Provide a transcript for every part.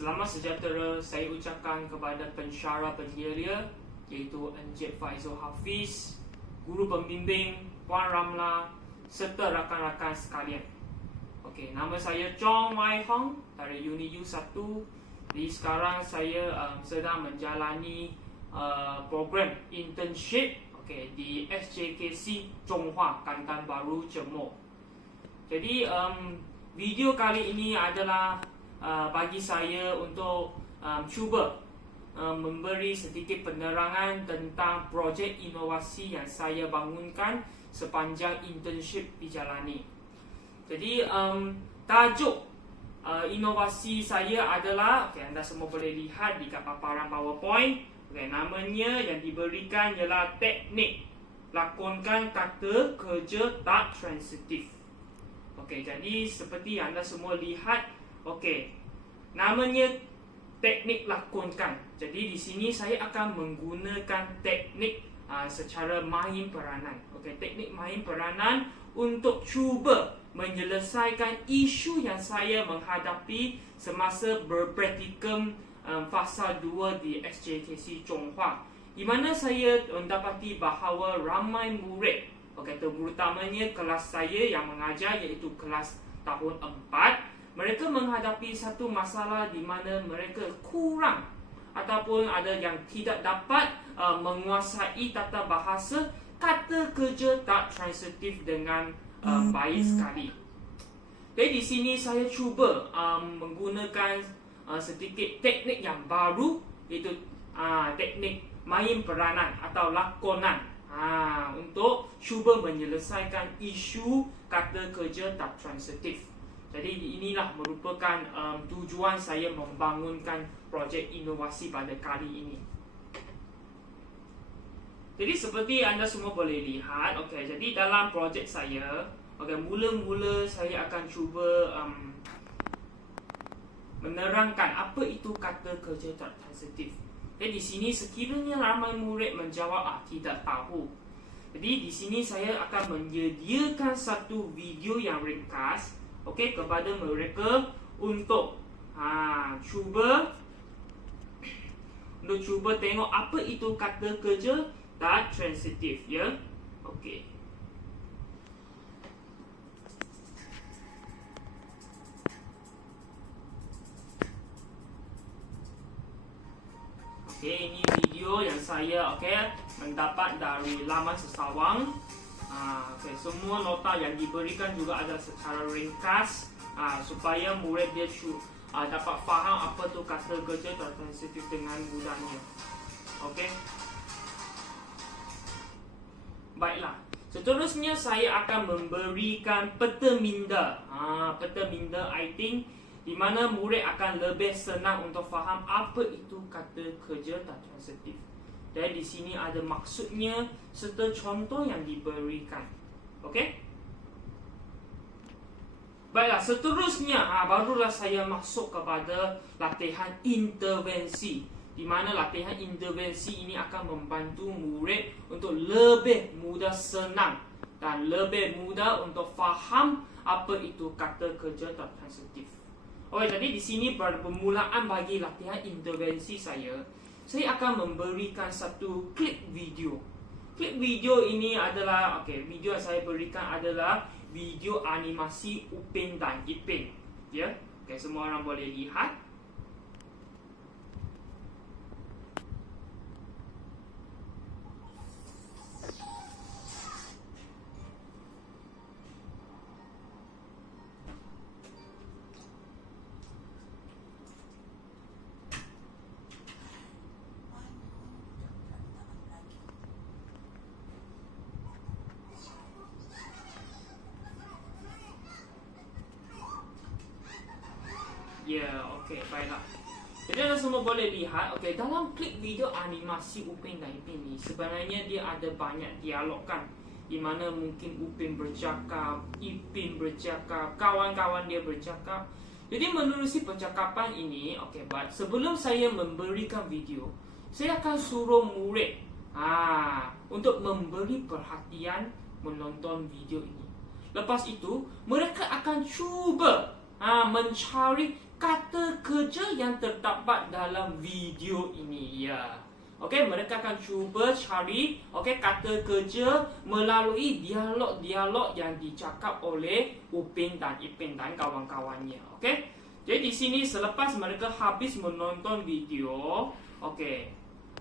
Selamat sejahtera saya ucapkan kepada pensyarah penyelia iaitu Encik Faizul Hafiz, guru pembimbing Puan Ramla serta rakan-rakan sekalian. Okey, nama saya Chong Wai Hong dari Uni U1. Jadi sekarang saya sedang menjalani program internship di SJKC Chonghua, Kelantan Baru, Johor. Jadi video kali ini adalah bagi saya untuk cuba memberi sedikit penerangan tentang projek inovasi yang saya bangunkan sepanjang internship dijalani. Jadi tajuk inovasi saya adalah, anda semua boleh lihat di paparan PowerPoint. Namanya yang diberikan ialah teknik lakonkan kata kerja tak transitif. Jadi seperti anda semua lihat, namanya teknik lakonkan. Jadi di sini saya akan menggunakan teknik secara main peranan. Teknik main peranan untuk cuba menyelesaikan isu yang saya menghadapi semasa berpraktikum fasa 2 di SJKC Chonghua, di mana saya mendapati bahawa ramai murid, terutamanya kelas saya yang mengajar iaitu kelas tahun 4, mereka menghadapi satu masalah di mana mereka kurang ataupun ada yang tidak dapat menguasai tata bahasa kata kerja tak transitif dengan baik sekali. Jadi di sini saya cuba menggunakan sedikit teknik yang baru, iaitu teknik main peranan atau lakonan untuk cuba menyelesaikan isu kata kerja tak transitif. Jadi inilah merupakan tujuan saya membangunkan projek inovasi pada kali ini. Jadi seperti anda semua boleh lihat, jadi dalam projek saya, mula-mula saya akan cuba menerangkan apa itu kata kerja tak transitif. Jadi di sini sekiranya ramai murid menjawab tidak tahu. Jadi di sini saya akan menyediakan satu video yang ringkas kepada mereka untuk cuba tengok apa itu kata kerja tak transitif, ya. Ini video yang saya mendapat dari laman Sesawang. Semua nota yang diberikan juga adalah secara ringkas supaya murid dia dapat faham apa tu kata kerja tak transitif dengan mudahnya. Baiklah, seterusnya saya akan memberikan peta minda. Peta minda I think di mana murid akan lebih senang untuk faham apa itu kata kerja tak transitif. Jadi di sini ada maksudnya serta contoh yang diberikan. Baiklah, seterusnya barulah saya masuk kepada latihan intervensi, di mana latihan intervensi ini akan membantu murid untuk lebih mudah senang dan lebih mudah untuk faham apa itu kata kerja tak transitif. Jadi di sini pada permulaan bagi latihan intervensi saya akan memberikan satu klip video. Klip video ini adalah, video yang saya berikan adalah video animasi Upin dan Ipin. Ya, semua orang boleh lihat. Baiklah. Jadi anda semua boleh lihat, dalam klip video animasi Upin dan Ipin ni sebenarnya dia ada banyak dialog kan, di mana mungkin Upin bercakap, Ipin bercakap, kawan-kawan dia bercakap. Jadi menerusi percakapan ini, sebelum saya memberikan video, saya akan suruh murid untuk memberi perhatian menonton video ini. Lepas itu, mereka akan cuba mencari kata kerja yang terdapat dalam video ini. Ya. Okey, mereka akan cuba cari kata kerja melalui dialog-dialog yang dicakap oleh Upin dan Ipin dan kawan-kawannya. Okey. Jadi di sini selepas mereka habis menonton video,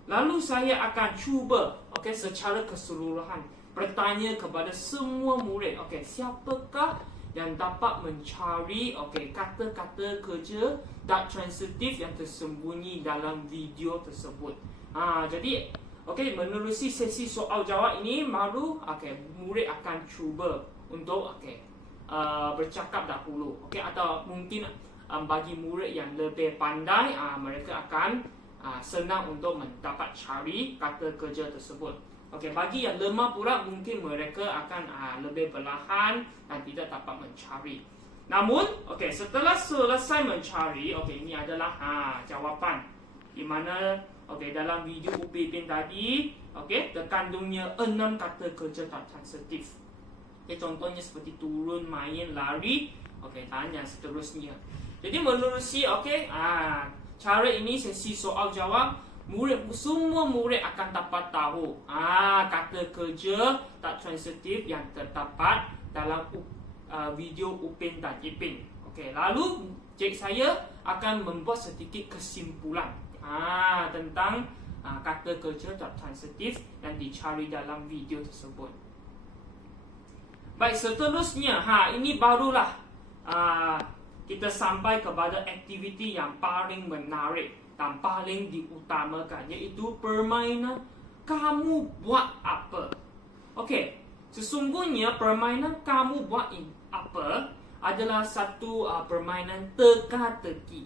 lalu saya akan cuba secara keseluruhan bertanya kepada semua murid, siapakah yang dapat mencari kata-kata kerja tak transitif yang tersembunyi dalam video tersebut. Jadi menerusi sesi soal jawab ini baru murid akan cuba untuk bercakap dahulu. Atau mungkin bagi murid yang lebih pandai, mereka akan senang untuk mendapat cari kata kerja tersebut. Bagi yang lemah pula, mungkin mereka akan lebih perlahan dan tidak dapat mencari. Namun, setelah selesai mencari, ini adalah jawapan. Di mana dalam video Upin Ipin tadi, terkandungnya 6 kata kerja tak transitif. Contohnya seperti turun, main, lari, dan yang seterusnya. Jadi menerusi cara ini sesi soal jawab, semua murid akan dapat tahu kata kerja tak transitif yang terdapat dalam video Upin dan Ipin. Lalu cikgu saya akan membuat sedikit kesimpulan tentang kata kerja tak transitif yang dicari dalam video tersebut. Baik, seterusnya ini barulah kita sampai kepada aktiviti yang paling menarik dan paling diutamakan, iaitu permainan kamu buat apa. Sesungguhnya permainan kamu buat apa adalah satu permainan teka-teki,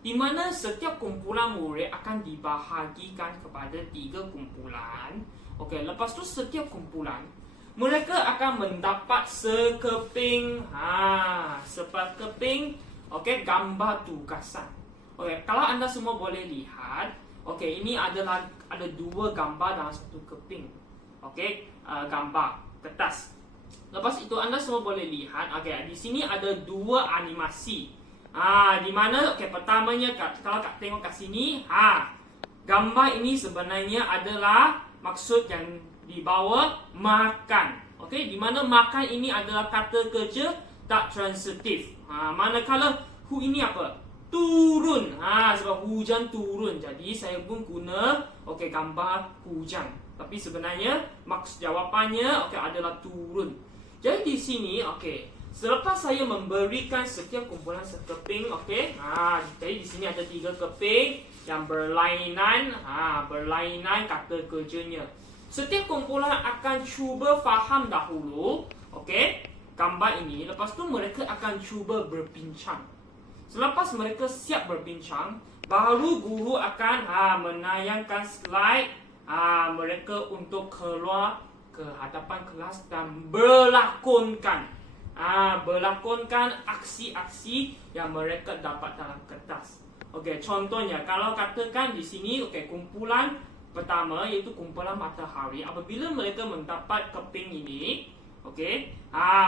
di mana setiap kumpulan murid akan dibahagikan kepada 3 kumpulan. Lepas tu setiap kumpulan mereka akan mendapat sekeping gambar tugasan. Kalau anda semua boleh lihat, ini adalah ada 2 gambar dalam satu keping. Gambar kertas. Lepas itu anda semua boleh lihat, di sini ada 2 animasi. Di mana pertamanya kalau tengok kat sini, gambar ini sebenarnya adalah maksud yang dibawa makan. Di mana makan ini adalah kata kerja tak transitif. Manakala ini apa? Turun. Sebab hujan turun. Jadi saya pun guna gambar hujan. Tapi sebenarnya maksud jawapannya adalah turun. Jadi di sini selepas saya memberikan setiap kumpulan sekeping, jadi di sini ada 3 keping yang berlainan, berlainan kata kerjanya. Setiap kumpulan akan cuba faham dahulu, gambar ini. Lepas tu mereka akan cuba berbincang. Selepas mereka siap berbincang, baru guru akan menayangkan slide mereka untuk keluar ke hadapan kelas dan berlakonkan aksi-aksi yang mereka dapat dalam kertas. Contohnya kalau katakan di sini kumpulan pertama iaitu kumpulan matahari, apabila mereka mendapat keping ini,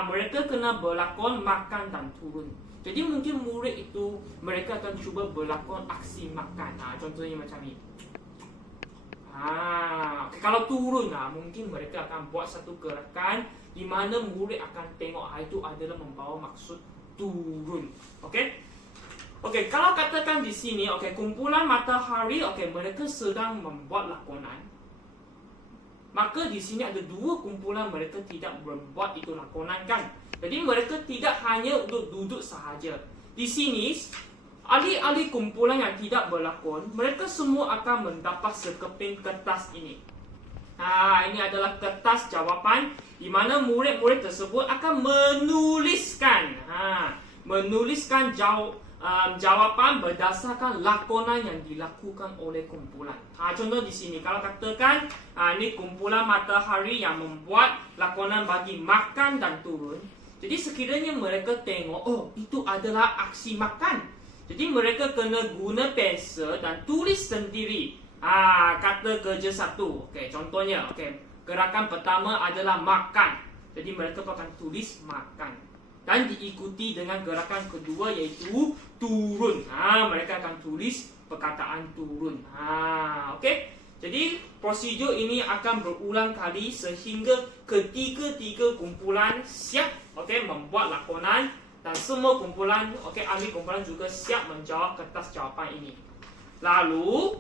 mereka kena berlakon makan dan turun. Jadi mungkin murid itu mereka akan cuba berlakon aksi makan. Contohnya macam ni. Kalau turun, mungkin mereka akan buat satu gerakan di mana murid akan tengok itu adalah membawa maksud turun. Kalau katakan di sini, kumpulan matahari, mereka sedang membuat lakonan. Maka di sini ada 2 kumpulan mereka tidak membuat itu lakonan, kan? Jadi mereka tidak hanya untuk duduk sahaja. Di sini, ahli-ahli kumpulan yang tidak berlakon, mereka semua akan mendapat sekeping kertas ini. Ini adalah kertas jawapan di mana murid-murid tersebut akan menuliskan jawapan berdasarkan lakonan yang dilakukan oleh kumpulan. Contoh di sini, kalau katakan ini kumpulan matahari yang membuat lakonan bagi makan dan turun. Jadi sekiranya mereka tengok, itu adalah aksi makan. Jadi mereka kena guna pensel dan tulis sendiri kata kerja satu. Contohnya, gerakan pertama adalah makan. Jadi mereka akan tulis makan. dan diikuti dengan gerakan kedua iaitu turun. Mereka akan tulis perkataan turun. Okey. Jadi prosedur ini akan berulang kali sehingga ketiga-tiga kumpulan siap membuat lakonan dan semua kumpulan ambil kumpulan juga siap menjawab kertas jawapan ini. Lalu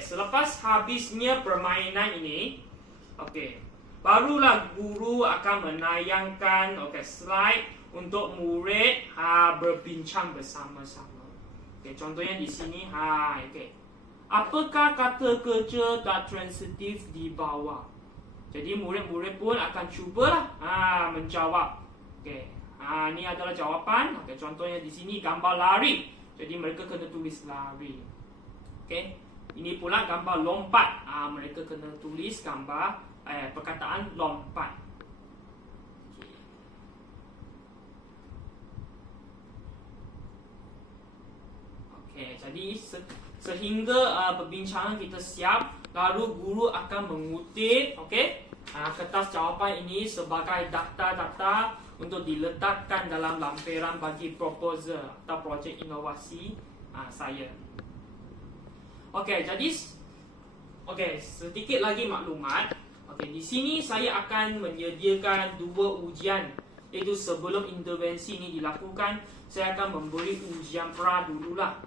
selepas habisnya permainan ini barulah guru akan menayangkan slide untuk murid berbincang bersama-sama. Contohnya di sini apakah kata kerja tak transitif di bawah? Jadi murid-murid pun akan cubalah menjawab. Ini adalah jawapan. Contohnya di sini gambar lari. Jadi mereka kena tulis lari. Ini pula gambar lompat. Mereka kena tulis gambar perkataan lompat. Jadi sehingga perbincangan kita siap, lalu guru akan mengutip kertas jawapan ini sebagai data-data untuk diletakkan dalam lampiran bagi proposal atau projek inovasi saya. Jadi sedikit lagi maklumat. Di sini saya akan menyediakan 2 ujian, iaitu sebelum intervensi ini dilakukan, saya akan memberi ujian pra dululah.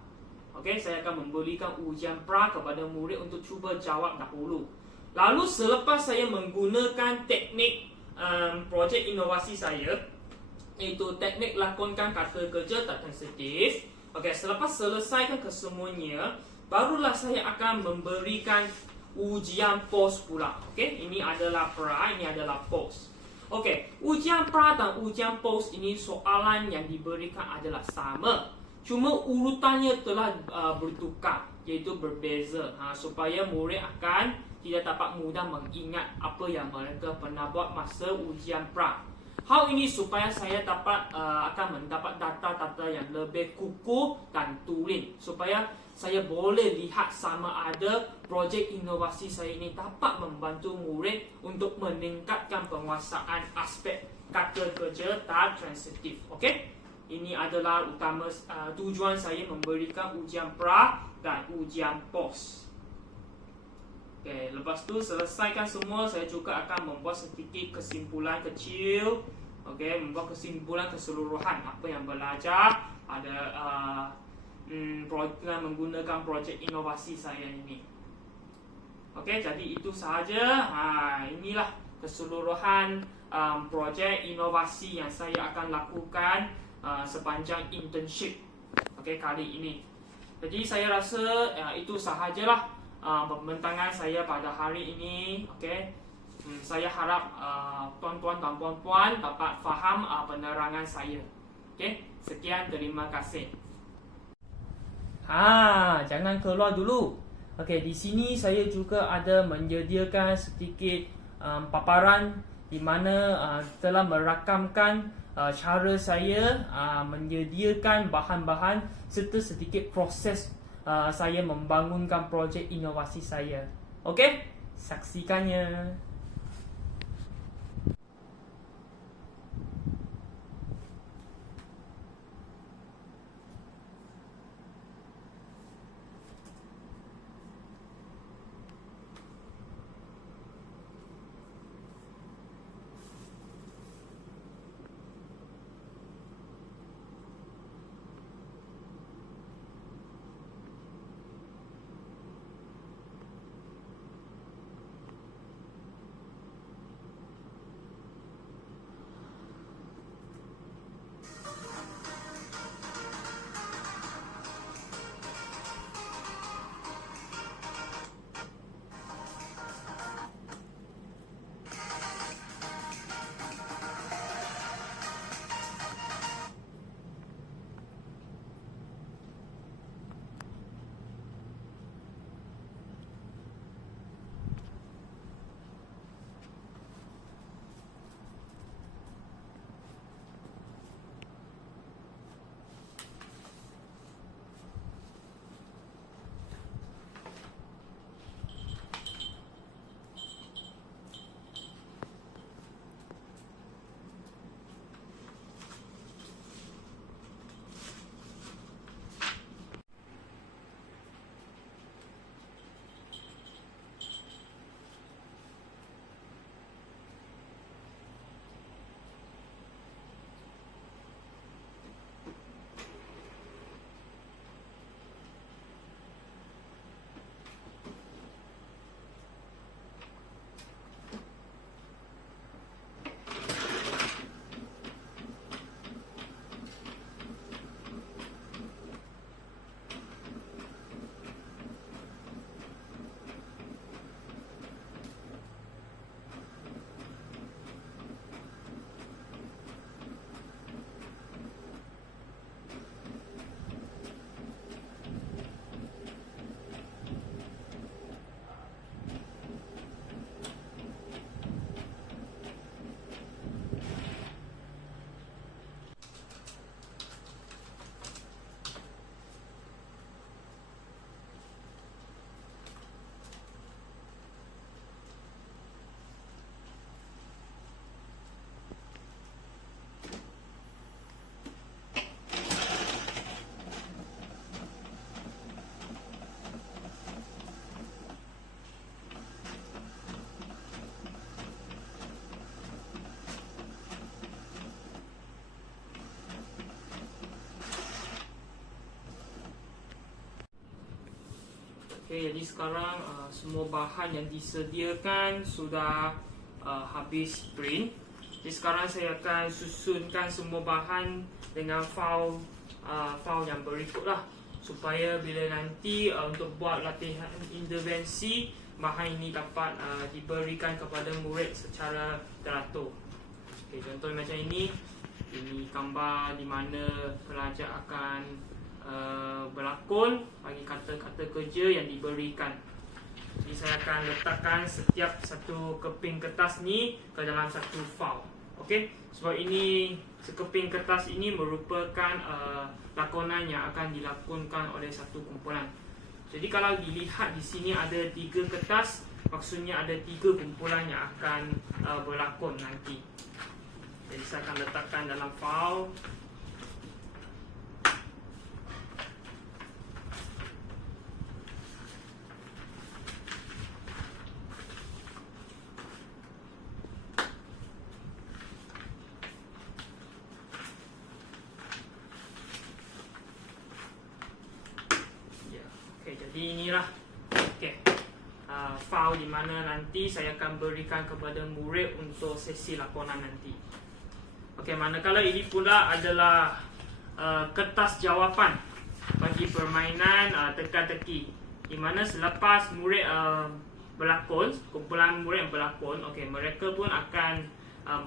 Saya akan memberikan ujian pra kepada murid untuk cuba jawab dahulu. Lalu selepas saya menggunakan teknik projek inovasi saya, iaitu teknik lakonkan kata kerja tak transitif. Selepas selesaikan kesemuanya, barulah saya akan memberikan ujian post pula. Ini adalah pra, ini adalah post. Ujian pra dan ujian post ini soalan yang diberikan adalah sama. Cuma urutannya telah bertukar, iaitu berbeza, supaya murid akan tidak dapat mudah mengingat apa yang mereka pernah buat masa ujian pra. Hal ini supaya saya akan mendapat data-data yang lebih kukuh dan tulen, supaya saya boleh lihat sama ada projek inovasi saya ini dapat membantu murid untuk meningkatkan penguasaan aspek kata kerja tak transitif. Ini adalah utama tujuan saya memberikan ujian pra dan ujian post. Lepas tu selesaikan semua, saya juga akan membuat sedikit kesimpulan kecil. Membuat kesimpulan keseluruhan apa yang belajar pada menggunakan projek inovasi saya ini. Jadi itu sahaja. Inilah keseluruhan projek inovasi yang saya akan lakukan sepanjang internship kali ini. Jadi saya rasa itu sahajalah pembentangan saya pada hari ini. Saya harap tuan-tuan dan puan-puan dapat faham penerangan saya. Sekian, terima kasih. Jangan keluar dulu. Di sini saya juga ada menyediakan sedikit paparan di mana telah merakamkan cara saya menyediakan bahan-bahan serta sedikit proses saya membangunkan projek inovasi saya. Saksikannya. Okay, jadi sekarang semua bahan yang disediakan sudah habis print. Jadi sekarang saya akan susunkan semua bahan dengan file yang berikutlah, supaya bila nanti untuk buat latihan intervensi, bahan ini dapat diberikan kepada murid secara teratur. Okay, contoh macam ini gambar di mana pelajar akan berlakon bagi kata-kata kerja yang diberikan. Jadi saya akan letakkan setiap satu keping kertas ni ke dalam satu file. Okey, sebab ini sekeping kertas ini merupakan lakonan yang akan dilakonkan oleh satu kumpulan. Jadi kalau dilihat di sini ada 3 kertas, maksudnya ada 3 kumpulan yang akan berlakon nanti. Jadi saya akan letakkan dalam file. Jadi inilah file di mana nanti saya akan berikan kepada murid untuk sesi lakonan nanti. Okey, manakala ini pula adalah kertas jawapan bagi permainan teka-teki, di mana selepas murid berlakon, kumpulan murid yang berlakon, mereka pun akan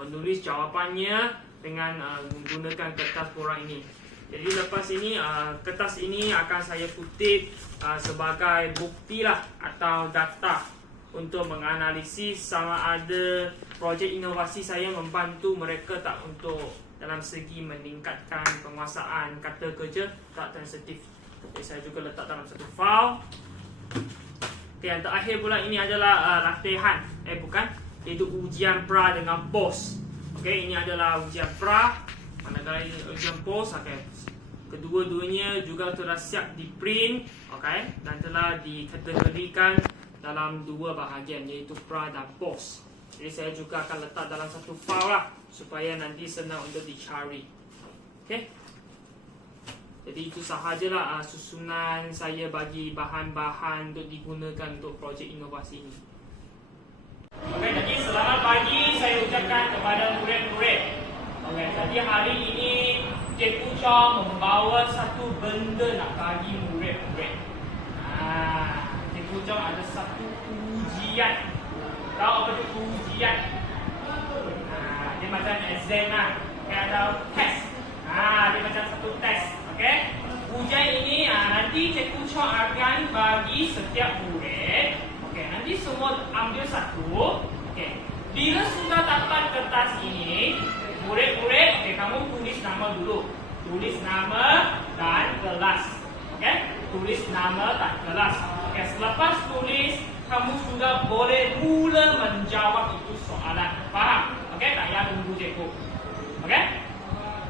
menulis jawapannya dengan menggunakan kertas borang ini. Jadi lepas ini kertas ini akan saya kutip sebagai bukti lah atau data untuk menganalisis sama ada projek inovasi saya membantu mereka tak untuk dalam segi meningkatkan penguasaan kata kerja tak sensitif. Jadi saya juga letak dalam satu file. Yang terakhir pula ini adalah latihan, iaitu ujian pra dengan pos. Ini adalah ujian pra. Manakala ini ujian pos, kedua-duanya juga telah siap di print, dan telah dikategorikan dalam 2 bahagian, iaitu pra dan pos. Jadi saya juga akan letak dalam satu file lah, supaya nanti senang untuk dicari. Jadi itu sahajalah susunan saya bagi bahan-bahan untuk digunakan untuk projek inovasi ini. Jadi selamat pagi saya ucapkan kepada murid-murid. Jadi hari ini Cikgu Chong membawa satu benda nak bagi murid-murid. Cikgu Chong ada satu ujian. Tahu apa itu ujian? Dia macam exam lah. Ada test. Dia macam satu test. Ujian ini nanti Cikgu Chong akan bagi setiap murid. Nanti semua ambil satu. Bila sudah dapat kertas ini, murid-murid, kamu tulis nama dulu. Tulis nama dan kelas. Tulis nama dan kelas. Selepas tulis, kamu sudah boleh mula menjawab itu soalan. Faham? Tak payah tunggu cikgu.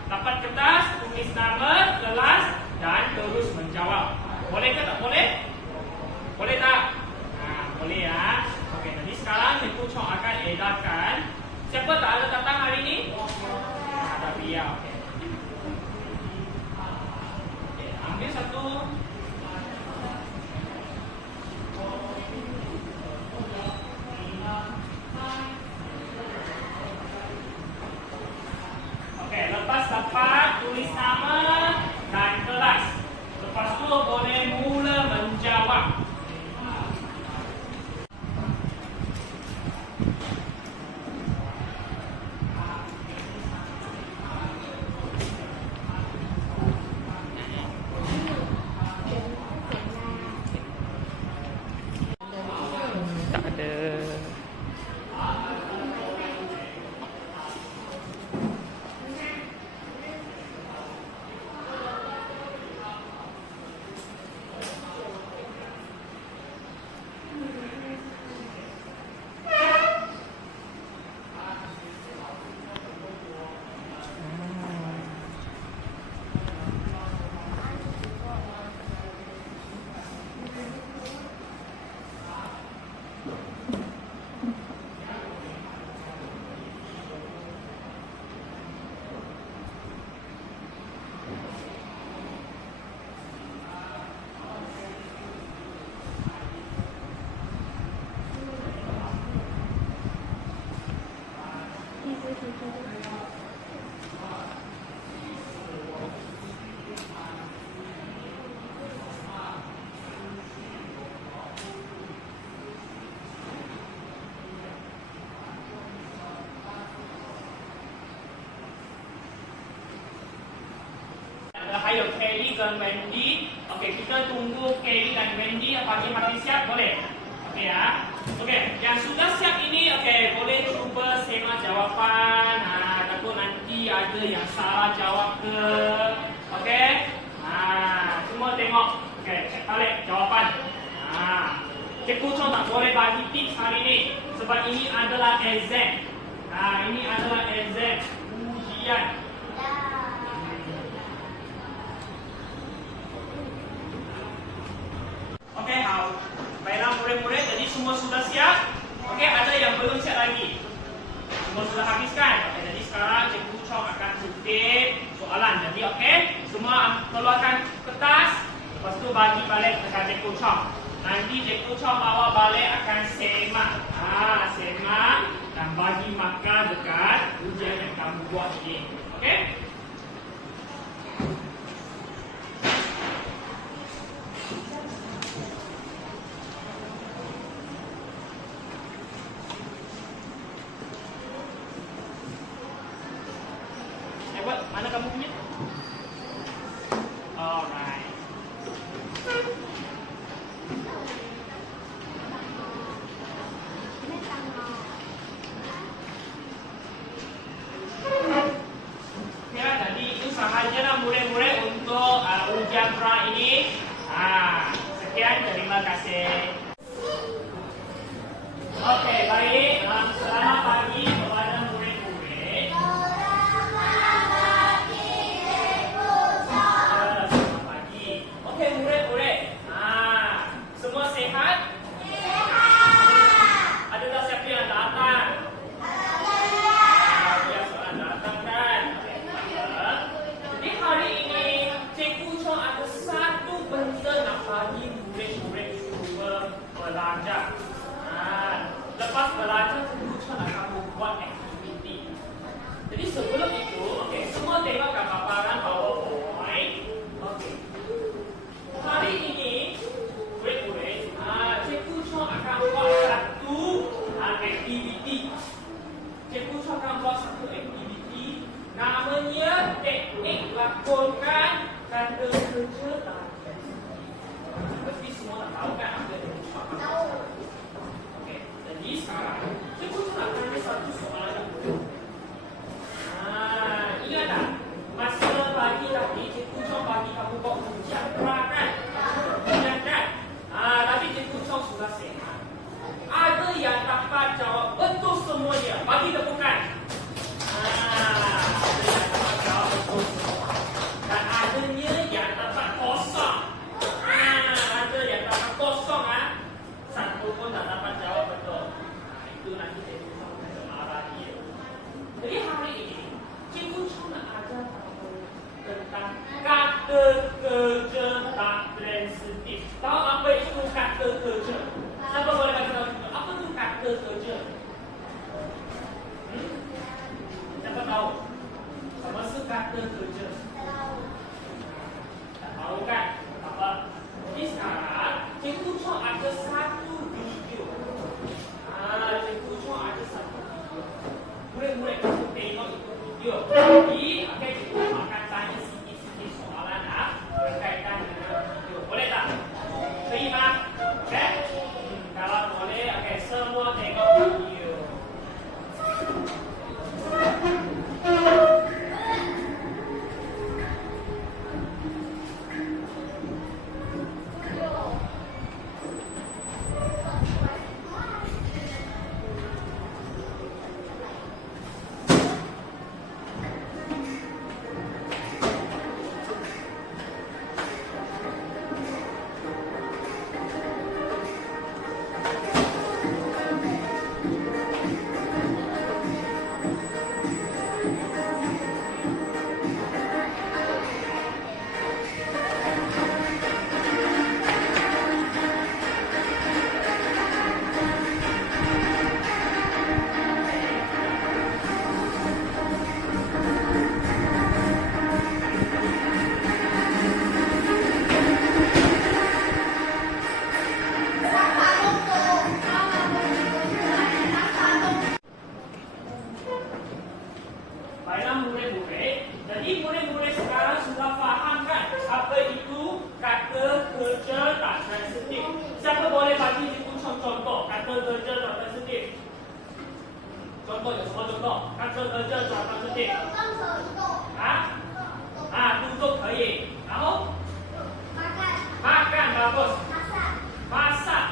Dapat kertas, tulis nama, kelas dan terus menjawab. Boleh ke tak boleh? Boleh tak? Boleh ya. Jadi sekarang Cikgu Chong akan edarkan. Siapa tak ada datang hari ini? Ada Pia. Ambil satu. Lepas dapat tulis nama dan kelas. Lepas tu boleh mula menjawab. ke Wendy. Okey, kita tunggu Kelly dan Wendy apabila makin siap, boleh? Okey ya. Okey, yang sudah siap ini, okey, boleh cuba semak jawapan. Ataupun nanti ada yang salah jawab ke. Okey? Semua tengok. Okey, cek balik jawapan. Cikgu Chong tak boleh bagi tips hari ini sebab ini adalah exam. Ini adalah exam ujian. Okey, baiklah murid-murid, jadi semua sudah siap. Okey, ada yang belum siap lagi. Semua sudah habiskan. Okey, jadi sekarang Cikgu Chong akan kutip soalan. Jadi okey, semua keluarkan kertas, lepas tu bagi balik dekat Cikgu Chong. Nanti Cikgu Chong bawa balik akan semak. Semak dan bagi markah dekat ujian yang kamu buat ini. Okey? Edward, mana kamu punya? Alright. Ya, jadi itu sahajalah murid-murid untuk ujian pra ini. Sekian, terima kasih. Okey, baik. Selamat pagi kepada murid-murid. Selamat pagi. Okey, murid-murid. Semua sihat? Adakah siapa yang datang? Jadi hari ini Cikgu Chong ada satu benda nak bagi murid-murid cuba belajar. Lepas belajar, Cikgu Chong akan membuat aktiviti. Jadi sebelum itu, okey, semua tengok kat paparan PowerPoint. Okey. Hari ini murid-murid, Cikgu Chong akan buat satu aktiviti. Cikgu Chong akan buat satu aktiviti namanya teknik lakonkan kata kerja target. Mesti semua nak tahu kan apa yang Cikgu Chong akan buat. Okey, jadi sekarang Cikgu Chong nak tanya satu soalan. Ingat tak? Masa pagi tadi Cikgu Chong bagi kamu buat ujian pra kan? Ujian kan? Tapi Cikgu Chong sudah sihat. Ada yang dapat jawab betul semuanya. Bagi tepukan. Ada yang dapat jawab betul semua. Dan adanya yang dapat kosong. Ada yang dapat kosong. Satu pun tak dapat jawab betul. Itu nanti Cikgu Chong akan marah dia. Jadi hari ini Cikgu Chong nak ajar kamu tentang kata kerja tak transitif. Tahu apa itu kata kerja? Siapa boleh bagi tahu juga? Apa tu kata kerja? Siapa tahu? Apa maksud kata kerja? Tak tahu kan? Tak apa. Jadi sekarang Cikgu Chong ada satu video. Cikgu Chong ada satu video. Murid-murid kamu tengok itu video. Jadi, okey, Cikgu Chong akan tanya sikit-sikit soalan berkaitan dengan video. Boleh tak? Terima. Okey? contoh有什么动作？看这个这转到这边。duduk 可以。然后 makan bagus. Masak.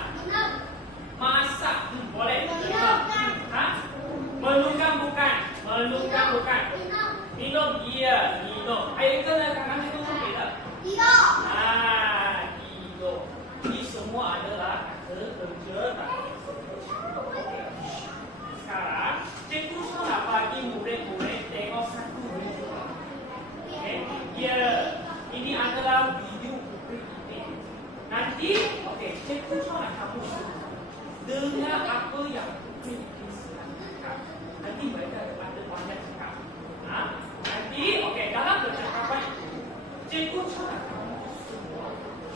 Masak. Boleh. Melunggang bukan. Melunggang bukan. Minum iya, minum. Ayo kita kanan itu beda. Tidur. Ini semua adalah kata kerja. Sekarang cikgu sudah bagi murid-murid tengok satu video. Ya, ini adalah video ini. Nanti, cikgu sudah kamu dengar apa yang ini silakan. Nanti mereka ada banyak cakap. Nanti, dalam percakapan itu, cikgu sudah kamu semua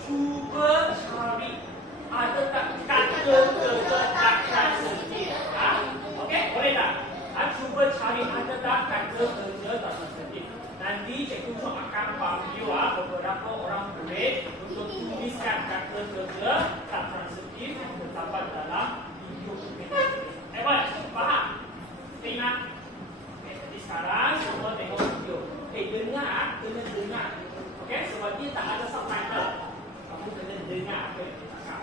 cuba cari ada tak kata kerja sedikit. Boleh tak? Cuba cari ada tak kata kerja sedikit. Nanti cikgu akan panggil beberapa orang murid untuk tuliskan kata kerja tak transitif yang terdapat dalam video ini. Faham? Ingat? Jadi sekarang semua tengok video. Dengar, kena dengar. Sebab dia tak ada subtitle. Kamu kena dengar apa yang dia cakap.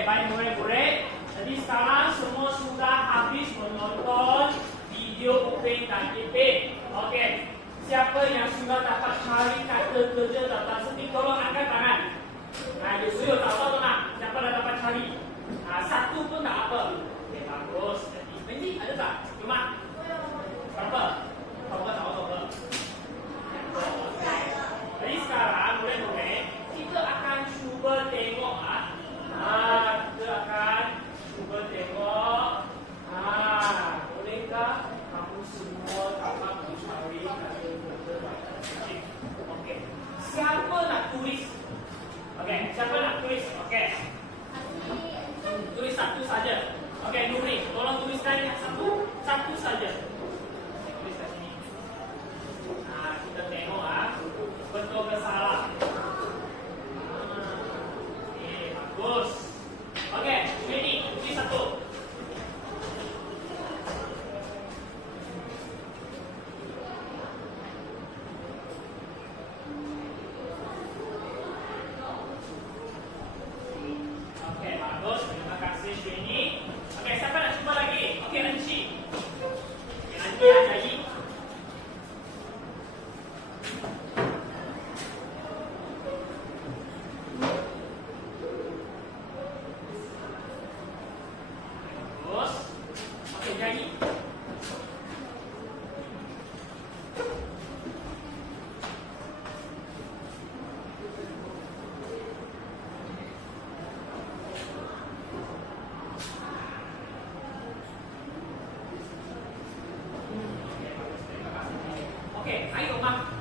Baik murid-murid. Jadi sekarang semua sudah habis menonton video Upin dan Ipin. Siapa yang sudah dapat cari kata kerja dalam setik, tolong angkat tangan. Yusuf tak apa tuan. Siapa dah dapat cari? Satu pun tak apa. Bagus. Benji ada tak? Cuma berapa? Berapa? Jadi sekarang murid-murid, kita akan cuba tengok kita akan cuba tengok bolehkah kamu semua dapat mencari kata kerja dalam setik. Siapa nak tulis? Siapa nak tulis? lagi. Oke, ayo Mak.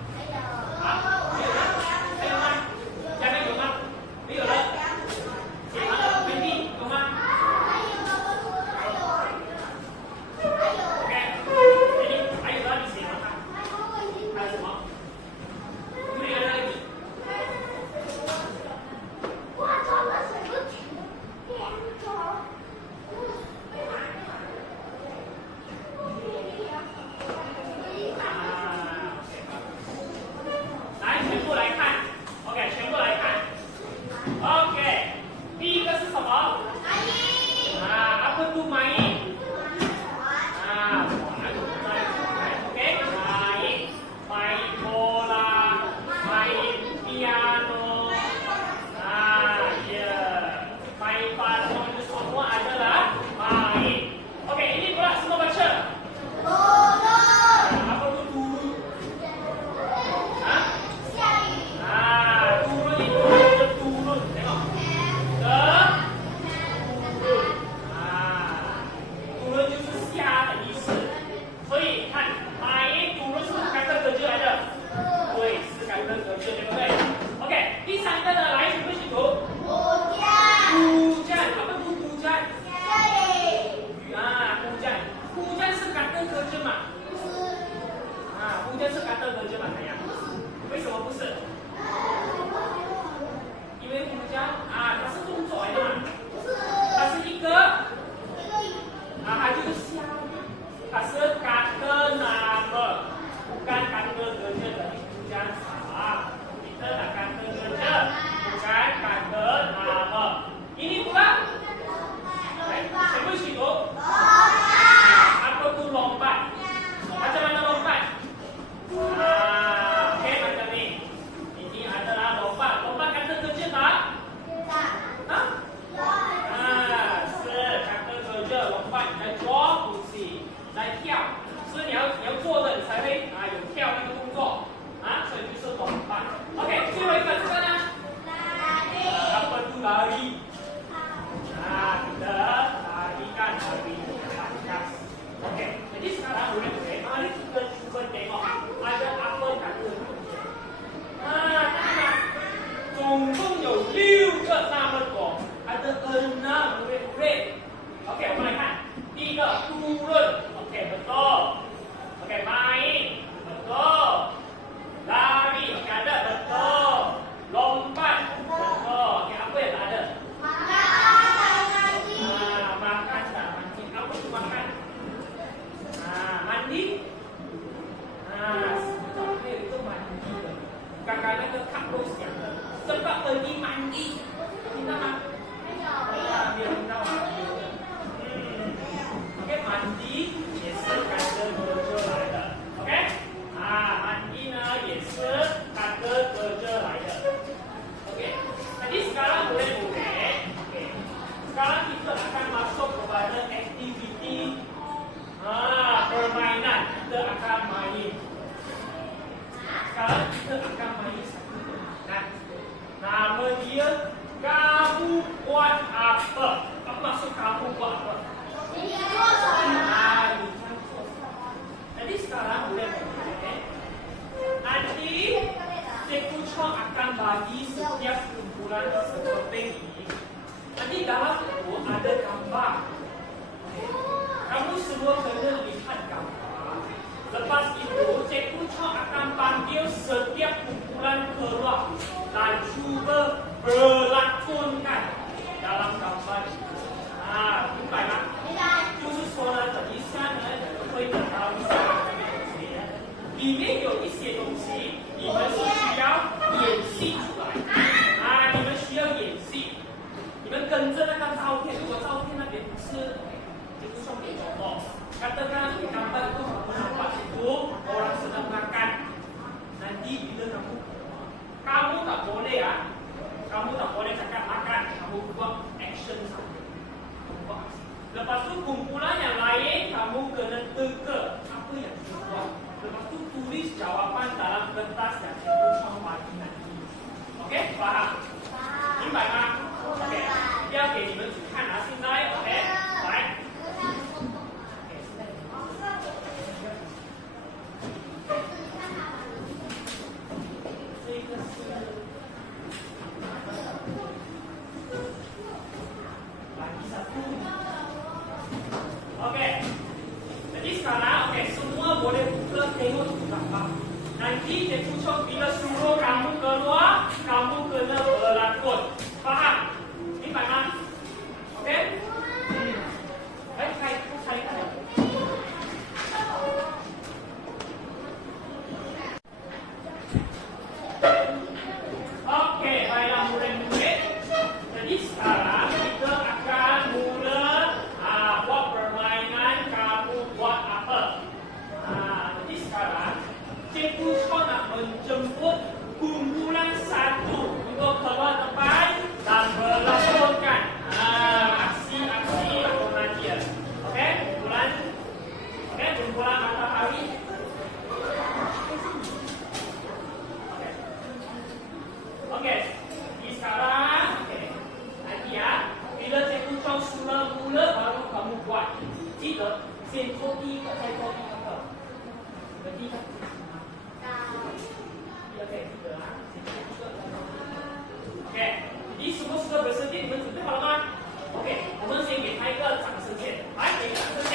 Lepas tu kumpulan yang lain kamu sekarang, okey, semua boleh buka tengok gambar. Nanti Cikgu Chong bila suruh kamu keluar, kamu kena berlakon. Faham? Ini faham? Okey? Baik, baik, baik. Okey, baiklah murid-murid. Jadi sekarang kita akan mula buat permainan kamu buat apa. Jadi sekarang Cikgu Chong nak menjemput kumpulan satu untuk keluar depan dan berlakonkan aksi-aksi dia. Okey, kumpulan matahari. Okey, jadi sekarang nanti ya, bila Cikgu Chong sudah mula baru kamu buat. Jika先拖第一个，再拖第二个，第一个。OK， 你什么时候bersedia？ 你们准备好了吗 ？OK， 我们先给他一个掌声先，来，给掌声先。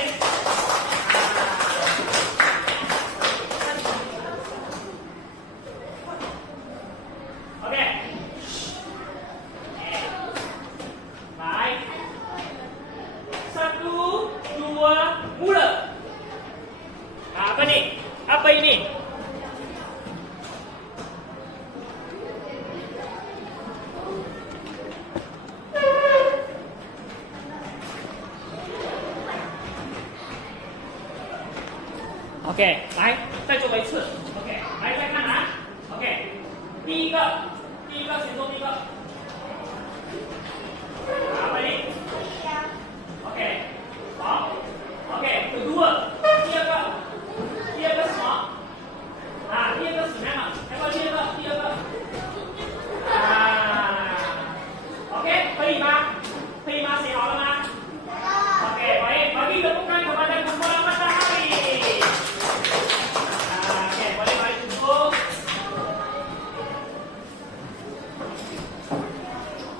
OK， 来，1, 2, mula. Apa ni? Apa ini? OK， 来，再做一次。OK， 来再看啊。OK， 第一个先做第一个。apa ini? OK， 好。OK， kedua， 第二个什么？第二个什么样的？要不要第二个？OK， 可以吗？可以吗？写好了吗？OK， baik. Bagi tepukan kepada kumpulan matahari. OK， boleh balik duduk.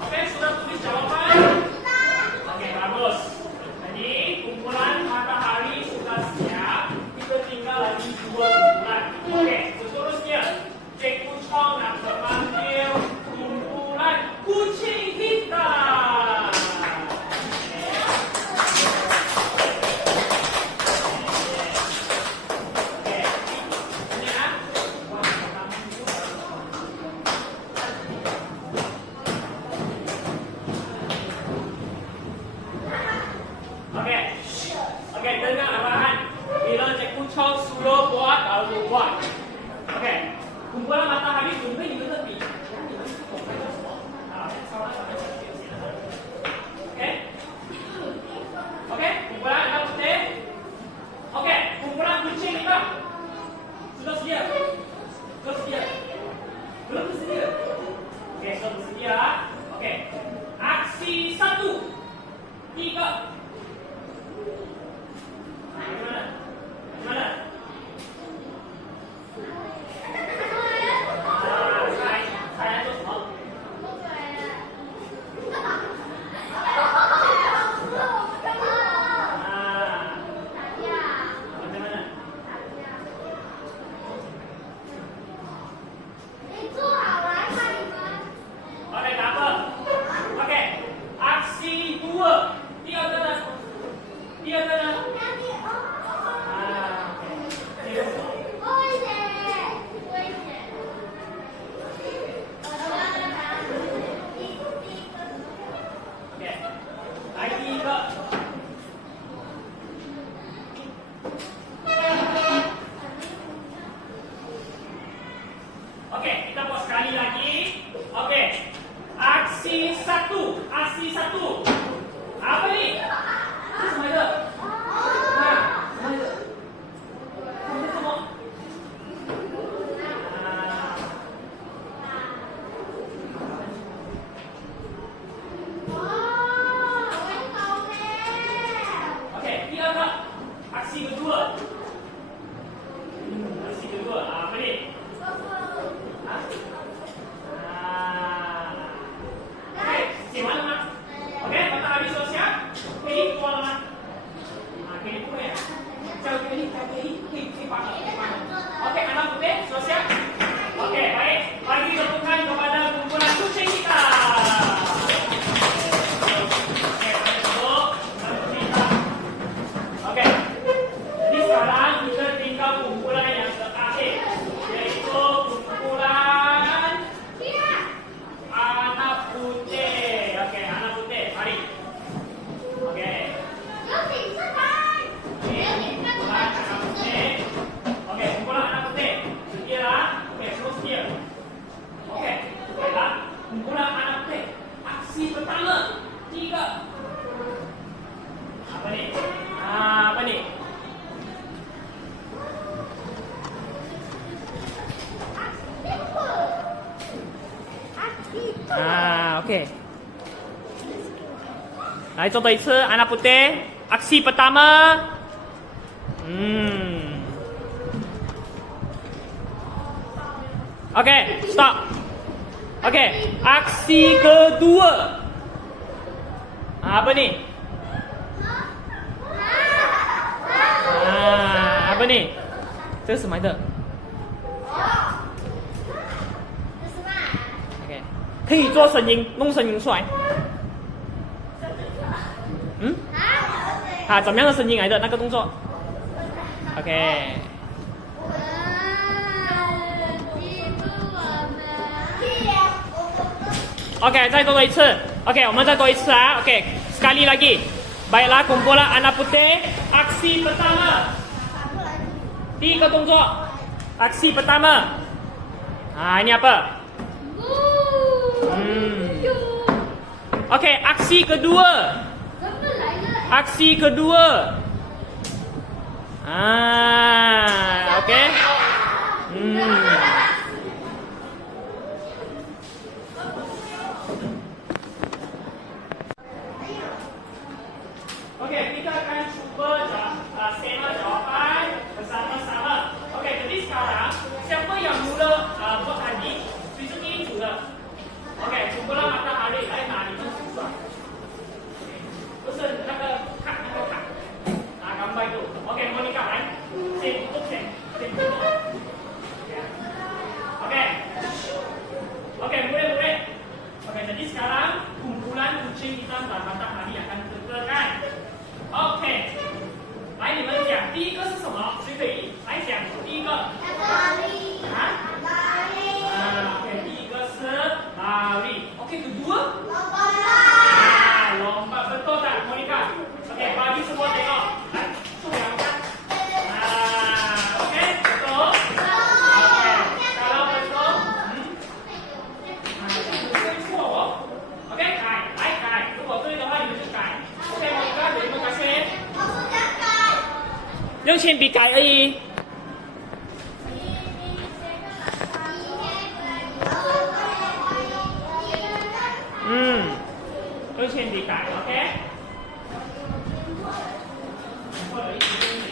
OK， sudah tulis jawapan? OK， bagus. Jadi kumpulan matahari sudah siap. Kita tinggal lagi 2 kumpulan. OK， seterusnya Cikgu Chong nak memanggil kumpulan kucing hitam. Okey, dengar arahan. Bila Cikgu Chong suruh buat, baru buat. Okey, kumpulan matahari准备你们的笔，你们是懂那个什么？稍微Okey, okey, kumpulan ada putih. Okey, kumpulan kucing hitam. Sudah sedia? Sudah sedia? Belum sedia? Okey, sudah bersedia. Okey, aksi 1. 第一个。Mana? Saya tu semua. Mana? Okey, tak apa. Okey, aksi 2. 第二个呢？Okey, kita buat sekali lagi. Okey, aksi 1. Apa ni? Itu semua itu. Semua itu. Itu semua. Okey, aksi kedua. Apa ni? Okey, siapa nama? Okey, matahari sudah siap. Okey, keluar nama. Okey, keluar ya. Jauh ke ni. Oke, anak putih, sudah siap? Oke, baik. Bagi tepukan kepada kumpulan kucing kita. Oke, jadi sekarang kita tinggal kumpulan yang terakhir, yaitu kumpulan anak putih. Oke, anak putih, mari. Oke. Kumpulan anak putih. Oke, kumpulan anak putih. Setia. Oke, semua setia. Oke, baiklah. Kumpulan anak putih. Aksi pertama. 3. Apa nih? Apa nih? Oke. 来，做多一次，anak putih. Aksi pertama. Oke, stop. Oke, aksi kedua. Apa nih? Apa nih? 这是什么来的？ OK， 可以做声音，弄声音出来。怎么样的声音来的那个动作 ？OK。OK， 再多一次。OK， 我们再多一次啊。OK， sekali lagi. Baiklah, kumpulan anak putih. Aksi pertama. 第一个动作。Aksi pertama. Ini apa? OK， aksi kedua. Aksi kedua. OK. Oke, kita akan cuba skema jawapan bersama-sama. Oke, jadi sekarang siapa yang mula buat tadi? 最是第一组的。OK， kumpulan matahari 来哪里呢？不是那个看那个看gambar itu. Oke, Monica 来，先tutup先tutup. Oke, mulai. Oke, jadi sekarang kumpulan kucing hitam dan matahari akan ditentukan. OK， 来你们讲第一个是什么？谁可以来讲第一个？OK， 第一个是lari. OK， kedua？ lompat betul tak Monica? OK， bagi semua tengok. 来，数两看。OK， betul? OK， kalau betul， 对错哦。OK， 改，来改。如果对的话，你们就改。OK，Monica， 有没有改错？用铅笔改而已。用铅笔改 ，OK。或者一支铅笔。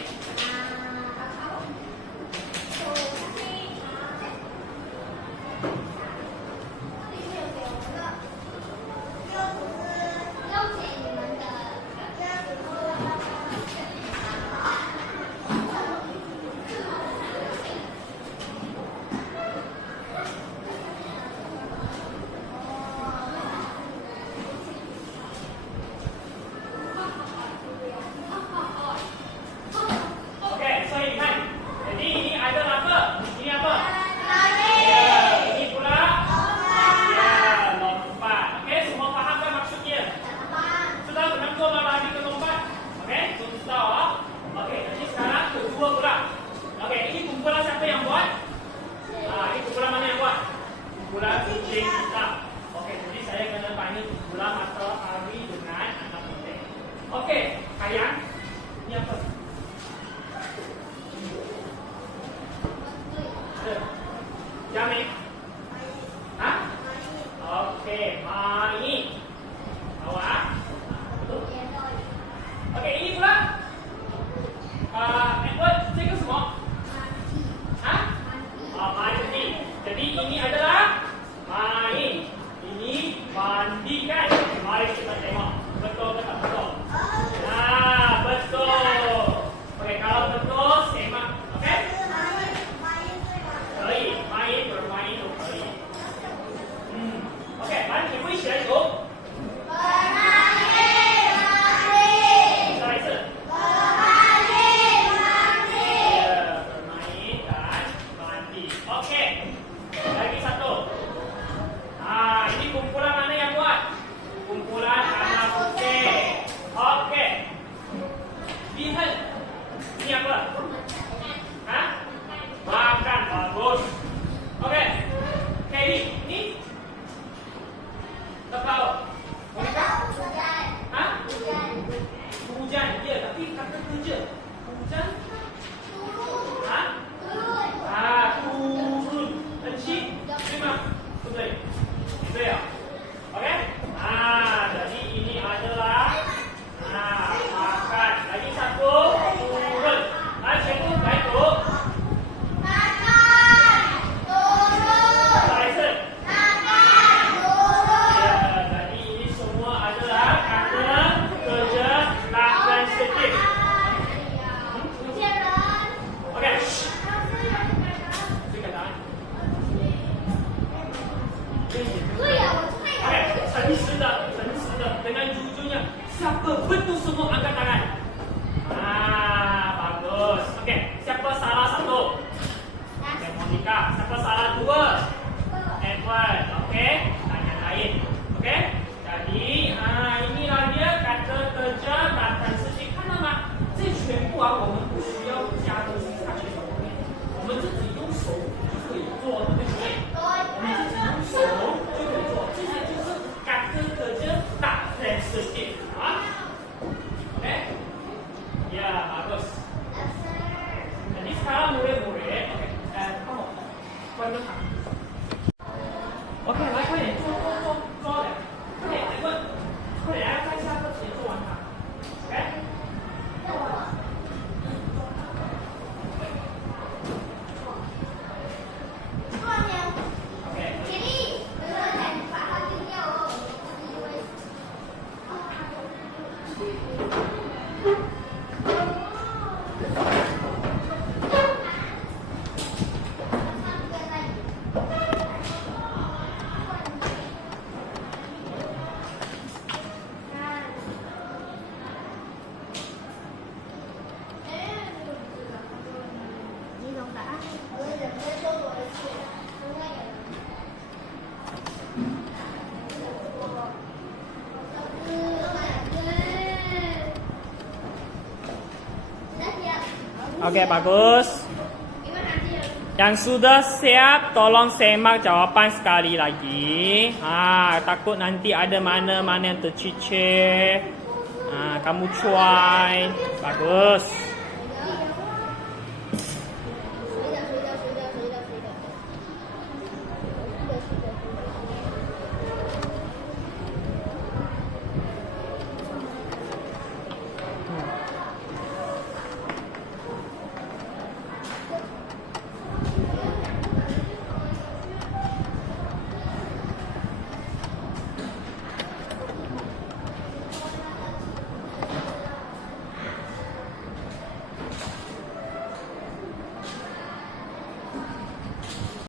Oke, kalian ini apa? Jamin? Hah? Oke, mai. Awak? Betul? Oke, ini pula. Edward, ini ke semua? Hah? Mandi. Jadi ini adalah main. Ini mandi kan? Mari kita tengok. Betul ke tak betul? Hah? Makan, bagus. Oke, Kelly, ini tahu? Hah? Hujan, ya, tapi kata kerja. Hujan? Hah? Turun. Encik, terima. Betul. Betul ya? Oke? Jadi ini adalah makan. Lagi satu, turun. Cikgu, baik tu. Tyson. Ya, jadi ini semua adalah kata kerja lakukan sedikit. Oke. Oke,诚实的dengan jujurnya. Siapa betul semua angkat tangan? Bagus. Oke, siapa salah satu? Oke, Monica. Siapa salah dua? Edward. Oke, tanya lain. Oke, jadi inilah dia kata kerja lakukan sedikit. 看到吗？这全部我们不需要加东西下去手里面，我们自己用手就可以做，对不对？我们自己用手就可以做，这些就是kata kerja lakukan sedikit. Oke? Ya, bagus. Jadi sekarang murid-murid, kamu, kamu OK， 来快点做的，快点问，快点在下课前做完它。OK。Oke, bagus. Yang sudah siap, tolong semak jawapan sekali lagi. Takut nanti ada mana-mana yang tercicir. Kamu cuai. Bagus.